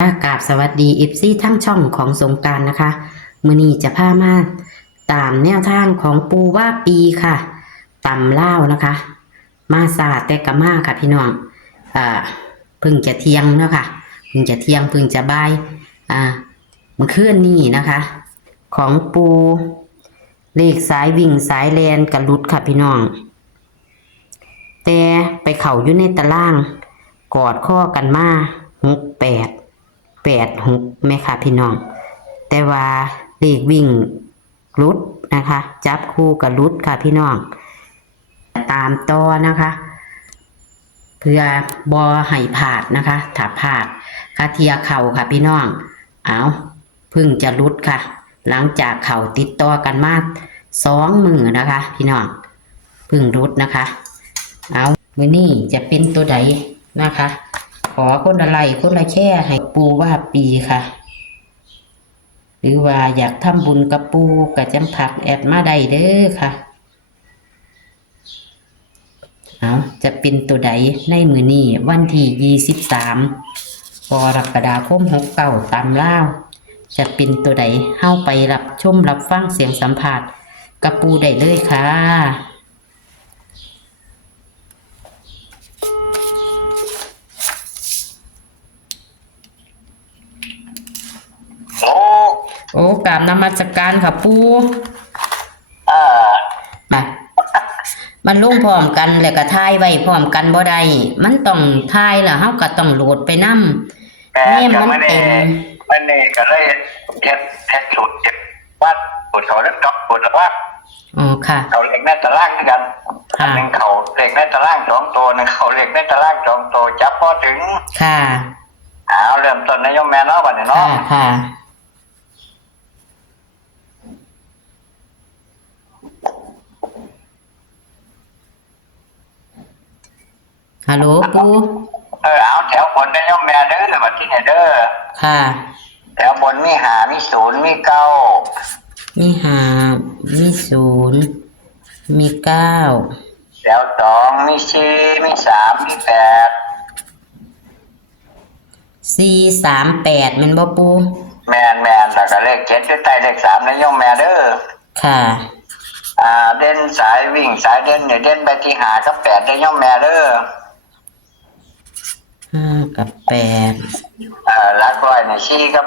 กราบสวัสดีFCทั้งช่องของสงกรานต์นะคะมื้อนี้จะพามาตามแนวทางของปูว่าปีค่ะตำลาวนะคะ มาซาแต่กะมาค่ะพี่น้องเพิ่งจะเที่ยงเนาะค่ะเพิ่งจะเที่ยงเพิ่งจะบ่ายเมื่อคืนนี้นะคะ ของปูเลขสายวิ่งสายแลนกระลุดค่ะพี่น้องแต่ไปเข้าอยู่ในตารางกอดข้อกันมา68 86แม่ค่ะพี่น้องแต่ว่าเลขวิ่งรุดนะคะจับคู่กับรุดค่ะพี่น้องตามต่อนะคะเพื่อบอให้ผาดนะคะถ้าผาดคาเทียเข่าค่ะพี่น้องเอาพึ่งจะรุดค่ะหลังจากเข่าติดต่อกันมา2 มื้อนะคะพี่น้องพึ่งรุดนะคะเอามื้อนี้จะเป็นตัวใดนะคะขอคนละไลค์คนละแชร์ให้ปูว่าปีค่ะหรือว่าอยากทำบุญกับปูกับจังผักแอดมาได้เด้อค่ะเอาจะเป็นตัวใดในมื้อนี้วันที่23กรกฎาคม69ตามลาวจะเป็นตัวใดเฮาไปรับชมรับฟังเสียงสัมภาษณ์กับปูได้เลยค่ะโอ้กราบนมัสการค่ะปูมามันลงพร้อมกันแล้วก็ถ่ายไว้พร้อมกันบ่ได้มันต้องถ่ายแล้วเฮาก็ต้องโหลดไปนำแม่มันเต็มมันนี่ก็เลยเฮ็ดสูตรเก็บวัดสูตรเขาแล้วด็อกสูตรว่าอ๋อค่ะเขาเล็กแม่ตะล่างกันอันนึงเขาเล็กแม่ตะล่าง2ตัวนึงเขาเล็กแม่ตะล่าง2ตัวจับพอถึงค่ะเริ่มต้นนายมแม่เนาะบัดนี้เนาะค่ะฮัลโหลปูเอาแถวบนนายมแม่เด้อบัดนี้เด้อค่ะแถวบนมี5มี0มี9มี5มี0มี9แถว2มี4มี3มี8 438แม่นบ่ปูแม่นแล้วก็เลข7อยู่ใต้เลข3นายมแม่เด้อค่ะเด่นสายวิ่งสายเด่นเนี่ยเด่นไปที่5กับ8ได้ย่อมแม่เด้อ5กับ8หลักร้อยเนี่ย4กับ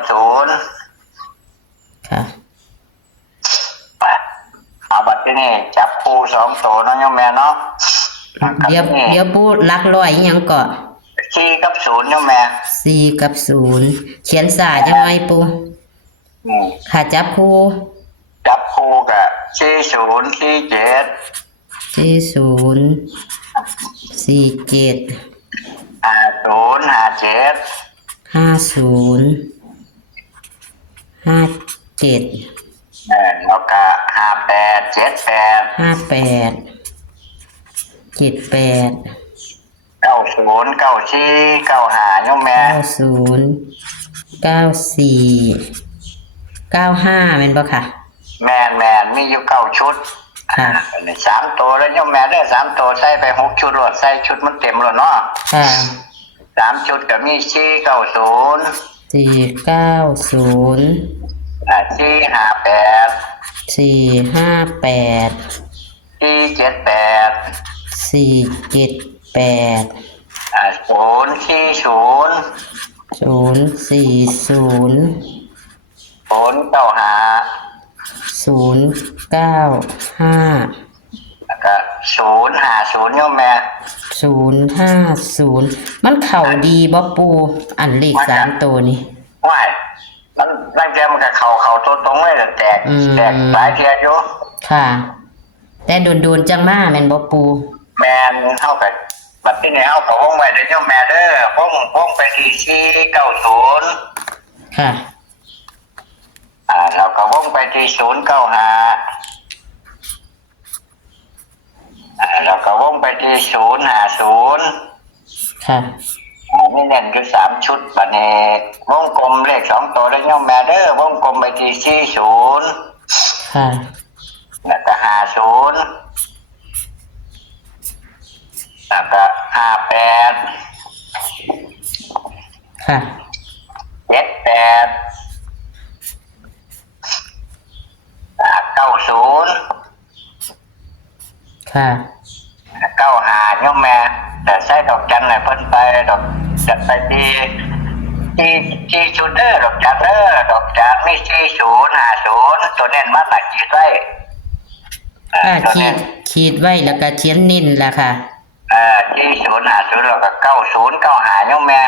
0ค่ะบัดนี้จับคู่2ตัวเนาะย่อมแม่เนาะเดี๋ยวปูหลักร้อยอีหยังก็4กับ0ย่อมแม่4กับ0เขียนสาจังไงปูค่ะจับคู่กับ40 47 50 57แล้วก็58 78 90 94 95ย่อมแม่94 95แม่นบ่ค่ะแม่นมีอยู่9ชุดค่ะ3ตัวแล้วย่อมแม่เด้อ3ตัวใส่ไป6ชุดรวดใส่ชุดมันเต็มแล้วเนาะค่ะ3ชุดก็มี490 458 458 แล้วก็050ย่อมแม่050มันเข้าดีบ่ปูอันเลข3ตัวนี้ว้ายมันร่างแกมันก็เข้าตัวตรงเลยแตกหลายเทียอยู่ค่ะแต่โดนจังมาแม่นบ่ปูแม่นเฮาก็บัดนี้เฮาก็วงไว้เด้อย่อมแม่เด้อวงไปที่490ค่ะเราก็วงไปที่095เราก็วงไปที่050ค่ะนี่เน้นคือ3ชุดบัดนี้วงกลมเลข2ตัวแล้วย่อมแม่เด้อวงกลมไปที่40ค่ะแล้วก็50แล้วก็58ค่ะ ค่ะ 95โยมแม่แต่ใส่ดอกจันไหนเพิ่นไปดอกจันไปที่ชุดเด้อดอกจันเด้อดอกจันมี4050ตัวเน้นมาหลายขีดไว้ตัว ขี เน้ ด น ขีดไว้แล้วก็เขียนนิ่นแหละค่ะ 4050แล้วก็9095โยมแม่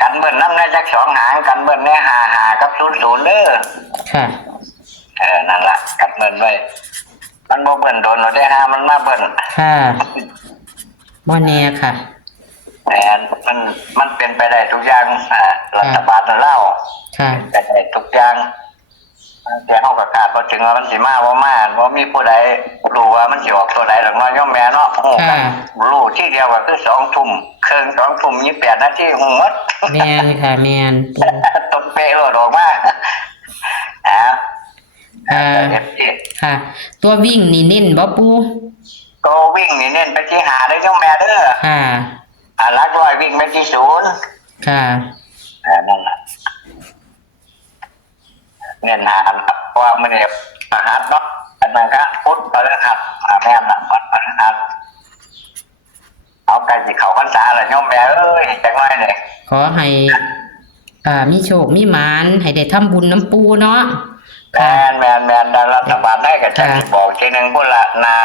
กันเบิ้ลน้ำในจัก2หางกันเบิ้ลใน55กับ00เด้อ ค่ะ นั่นล่ะกันเบิ้ลไว้มันบ่เบิ้ลโดนเราได้มันมาเบิ้ล ค่ะบ่แน่ค่ะ แต่มันเป็นไปได้ทุกอย่างรัฐบาลเล่า ค่ะ เป็นไปได้ทุกอย่างแต่เฮาก็คาดบ่ถึงว่ามันสิมาบ่มาบ่มีผู้ใดรู้ว่ามันสิออกตัวใดหรอกเนาะโยมแม่เนาะฮู้กันรู้ที่เดียวก็คือ2 ทุ่มครึ่ง2 ทุ่ม28นาทีฮู้หมด แม่นค่ะแม่นปู ตบเป๊ะโลดออกมาอ่า ค่ะ ตัววิ่งนี่เน้นบ่ปู ก็วิ่งนี่เน้นไปที่หาได้โยมแม่เด้อ ค่ะ หลักร้อยวิ่งไปที่0ค่ะ นั่นแหละเนี่ยนะเพราะว่ามันเนี่ยมหัสเนาะอันนั้นก็พุทธพฤหัสแม่ละพุทธพฤหัสเอาไก่สิเขาพรรษาเลยโยมแม่เอ้ยจังไรเนี่ย ขอให้มีโชคมีหมานให้ได้ทำบุญน้ำปูเนาะ แมนดันรัฐบาลได้กับจะบอกทีหนึ่งพุ่นละนา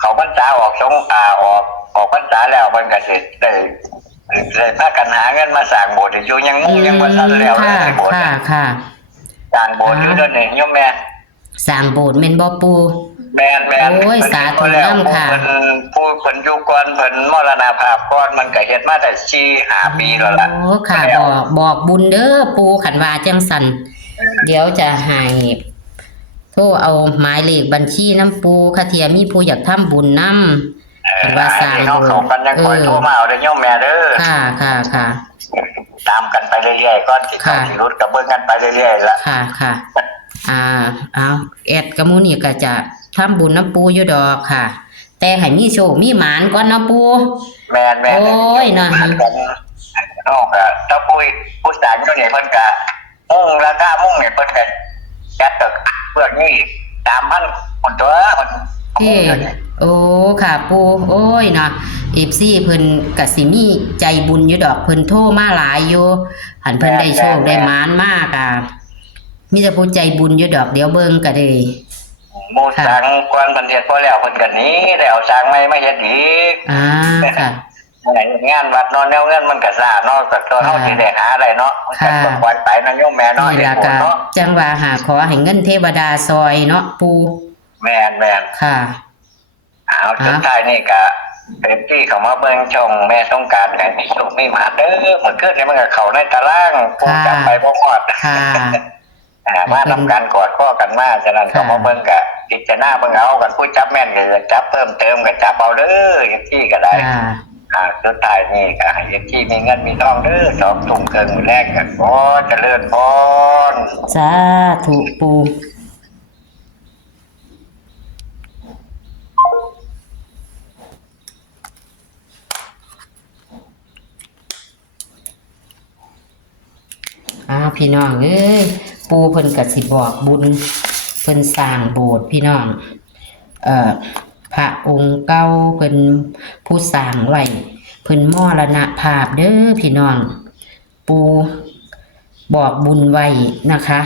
เขาพรรษาออกออกพรรษาแล้วมันก็สิเลยพากันหาเงินมาสร้างโบสถ์อยู่ยังมุ่งยังบ่ทันแล้วเลยโบสถ์ ค่ะ สร้างโบสถ์อยู่ด้วยนี่โยมแม่ สร้างโบสถ์แม่นบ่ปู แมน โอ้ยสาธุนำค่ะ ผู้เพิ่นอยู่ก่อนเพิ่นมรณภาพก่อนมันก็เฮ็ดมาได้4-5 ปีแล้วล่ะ โอ้ค่ะบอกบุญเด้อปูขันว่าจังสันเดี๋ยวจะให้โทรเอาหมายเลขบัญชีน้ำปูค่ะเทียมีผู้อยากทำบุญนำขันว่าสร้าง น้องเขากันยังคอยโทรมาเอาได้โยมแม่เด้อ ค่ะ ตามกันไปเรื่อยๆก่อนสิเขาสิรุดกับเบิ่งกันไปเรื่อยๆละ ค่ะเอาแอดกะมูนี่ก็จะทำบุญน้ำปูอยู่ดอกค่ะ แต่ให้มีโชคมีหมานก่อนเนาะปู แม่น โอ้ยนะ น้องก็ถ้าผู้สร้างอยู่นี่เพิ่นก็ราคามุ่งนี่เพิ่นก็จัดกับเพื่อนนี่3,000คนตัวเพิ่น ที่โอ้ค่ะปูโอ้ยเนาะFCเพิ่นก็สิมีใจบุญอยู่ดอกเพิ่นโทรมาหลายอยู่หันเพิ่นได้โชคได้หมานมากอ่ะมีแต่ผู้ใจบุญอยู่ดอกเดี๋ยวเบิ่งก็ได้ หมู่สร้างก่อนเพิ่นเฮ็ดพอแล้วเพิ่นก็หนีแล้วสร้างใหม่มาเฮ็ดอีก ค่ะ งานวัดเนาะแนวเงินมันก็ซ่าเนาะก็ตัวเฮาสิได้หาได้เนาะมันก็ต้องปล่อยไปนะโยมแม่เนาะ นี่ เฮ็ด ล่ะ บุญ ก็ เนาะ จังว่าหาขอให้เงินเทวดาซอยเนาะปู แม่น ค่ะ เอาสุดท้ายนี่ก็เป็นที่เขามาเบิ่งช่องแม่สงกรานต์กันมีโชคมีหมาเด้อเมื่อคืนนี่มันก็เข้าในตารางปูจับไปบ่ฮอด ค่ะ มาทำการกอดข้อกันมาฉะนั้นเขามาเบิ่งก็พิจารณาเบิ่งเอากันผู้จับแม่นก็จับเพิ่มเติมก็จับเอาเด้ออย่างที่ก็ได้ สุดท้ายนี่ก็ให้ที่มีเงินมีทองเด้อ2 ทุ่มครึ่งแรกก็ขอเจริญพร สาธุปูพี่น้องเอ้ยปูเพิ่นก็สิบอกบุญเพิ่นสร้างโบสถ์พี่น้องพระองค์เก่าเพิ่นผู้สร้างไว้เพิ่นมรณภาพเด้อพี่น้องปูบอกบุญไว้นะคะ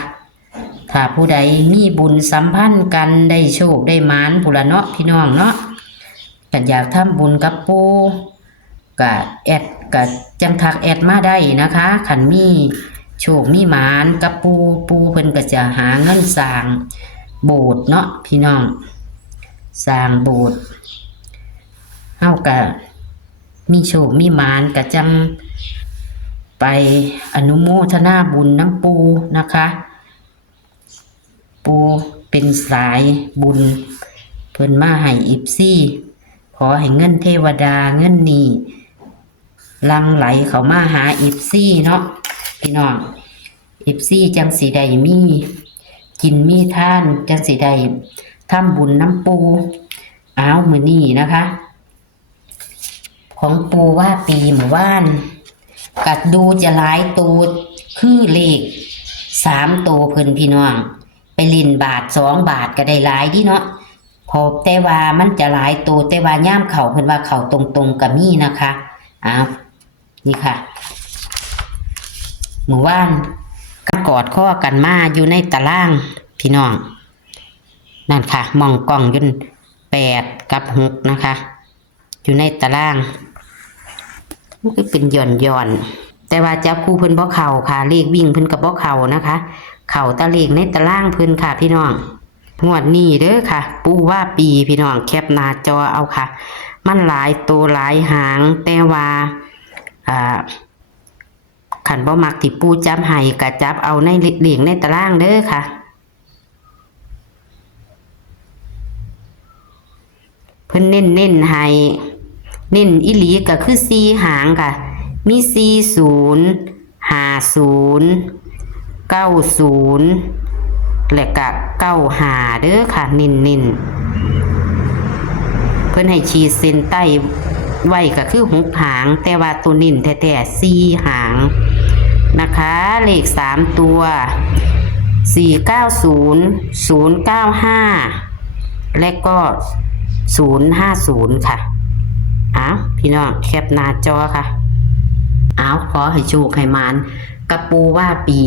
ถ้าผู้ใดมีบุญสัมพันธ์กันได้โชคได้หมานผู้ละเนาะพี่น้องเนาะก็อยากทำบุญกับปูก็แอดก็จังทักแอดมาได้นะคะคันมีโชคมีหมานกับปูเพิ่นก็จะหาเงินสร้างโบสถ์เนาะพี่น้องสร้างโบสถ์เฮาก็มีโชคมีหมานก็จังไปอนุโมทนาบุญน้ำปูนะคะปูเป็นสายบุญเพิ่นมาให้อิปซี่ขอให้เงินเทวดาเงินนี้ลังไหลเข้ามาหาอิปซี่เนาะพี่น้องอิปซี่จังสีใดมีกินมีท่านจังสีใดทำบุญน้ำปูมื้อนี้นะคะ ของปูว่าปีหมู่บ้านกัดดูจะหลายตัวคือเลข3 ตัวเพิ่นพี่น้อง ไปลินบาท2 บาทก็ได้หลายดีเนาะพอแต่ว่ามันจะหลายตัวแต่ว่าย่ามเข่าเพิ่นว่าเข่าตรงๆกับมีนะคะอ้าวนี่ค่ะหมู่บ้านกันกอดข้อกันมาอยู่ในตารางพี่น้องนั่นค่ะมองกล้องยุ่น8 กับ 6นะคะอยู่ในตารางมันก็เป็นย่อนแต่ว่าจับคู่เพิ่นบ่เข่าค่ะเลขวิ่งเพิ่นกับบ่เข่านะคะเข่าตะเลขในตารางเพิ่นค่ะพี่น้องงวดนี้เด้อค่ะปูว่าปีพี่น้องแคปหน้าจอเอาค่ะมันหลายตัวหลายหางแต่ว่าขันบ่มักที่ปูจับให้ก็จับเอาในเลขในตารางเด้อค่ะเพิ่นเน้นให้เน้นอีหลีก็คือ4 หางค่ะมี40 50 90และก็95เด้อค่ะเน้นเพิ่นให้ขีดเส้นใต้ไว้ก็คือ6 หางแต่ว่าตัวเน้นแท้ๆ4 หางนะคะเลข3 ตัว490 095และก็050ค่ะอ้าวพี่น้องแคปหน้าจอค่ะอ้าวขอให้โชคให้มานกับปูว่าปี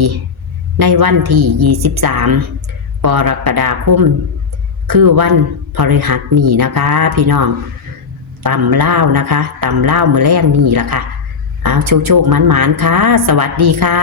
ในวันที่23 กรกฎาคมคือวันพฤหัสนี้นะคะพี่น้องตำเล่านะคะตำเล่ามื้อแรกนี่ล่ะค่ะอ้าวโชคๆหมานๆค่ะสวัสดีค่ะ